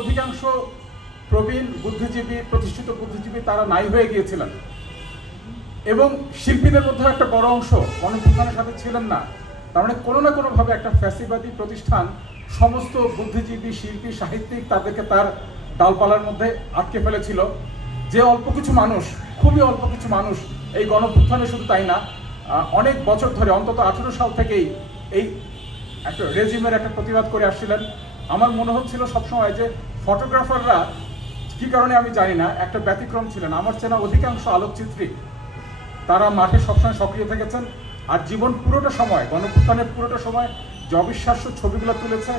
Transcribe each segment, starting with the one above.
অধিকাংশ প্রবীণ বুদ্ধিজীবী, প্রতিষ্ঠিত বুদ্ধিজীবী তারা নাই হয়ে গিয়েছিলেন এবং শিল্পীদের মধ্যে একটা বড় অংশ গণঅভ্যুত্থানের সাথে ছিলেন না। তার মানে কোনো না কোনোভাবে একটা ফ্যাসিবাদী প্রতিষ্ঠান সমস্ত বুদ্ধিজীবী, শিল্পী, সাহিত্যিক তাদেরকে তার ডালপালার মধ্যে আটকে ফেলেছিল। যে অল্প কিছু মানুষ, খুবই অল্প কিছু মানুষ এই গণঅভ্যুত্থানে, শুধু তাই না, অনেক বছর ধরে, অন্তত 18 সাল থেকেই এই একটা রেজিমের একটা প্রতিবাদ করে আসছিলেন। আমার মনে হচ্ছিল সবসময় যে ফটোগ্রাফাররা কি কারণে আমি জানি না একটা ব্যতিক্রম ছিলেন। আমার চেনা অধিকাংশ আলোকচিত্রী তারা মাঠে সবসময় সক্রিয় থেকেছেন আর জীবন পুরোটা সময়, গণঅভ্যুত্থানের পুরোটা সময় যে অবিশ্বাস্য ছবিগুলো তুলেছে,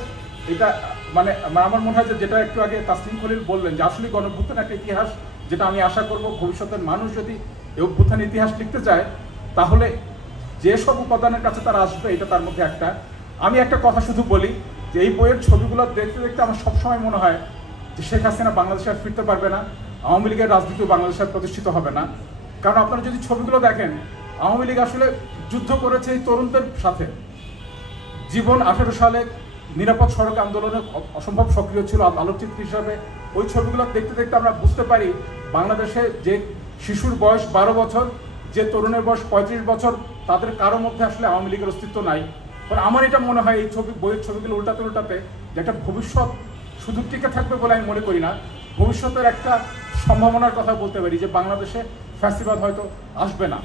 এটা মানে আমার মনে হয় যে যেটা একটু আগে তাসলিম খলিল বললেন যে আসলে গণঅভ্যুত্থান একটা ইতিহাস, যেটা আমি আশা করব ভবিষ্যতের মানুষ যদি এই অভ্যুত্থানের ইতিহাস লিখতে চায় তাহলে যেসব উপাদানের কাছে তারা আসবে এটা তার মধ্যে একটা। আমি একটা কথা শুধু বলি যে এই বইয়ের ছবিগুলো দেখতে দেখতে আমার সবসময় মনে হয় যে শেখ হাসিনা বাংলাদেশে আর ফিরতে পারবে না, আওয়ামী লীগের রাজনীতিও বাংলাদেশে প্রতিষ্ঠিত হবে না। কারণ আপনারা যদি ছবিগুলো দেখেন, আওয়ামী লীগ আসলে যুদ্ধ করেছে এই তরুণদের সাথে। জীবন 18 সালে নিরাপদ সড়ক আন্দোলনে অসম্ভব সক্রিয় ছিল আলোকচিত্র হিসাবে। ওই ছবিগুলো দেখতে দেখতে আমরা বুঝতে পারি বাংলাদেশে যে শিশুর বয়স 12 বছর, যে তরুণের বয়স 35 বছর, তাদের কারো মধ্যে আসলে আওয়ামী লীগের অস্তিত্ব নাই। কারণ আমার এটা মনে হয় এই বইয়ের ছবিগুলো উল্টাতে উল্টাতে যে একটা ভবিষ্যৎ শুধু টিকে থাকবে বলে আমি মনে করি না, ভবিষ্যতের একটা সম্ভাবনার কথা বলতে পারি যে বাংলাদেশে ফ্যাসিবাদ হয়তো আসবে না।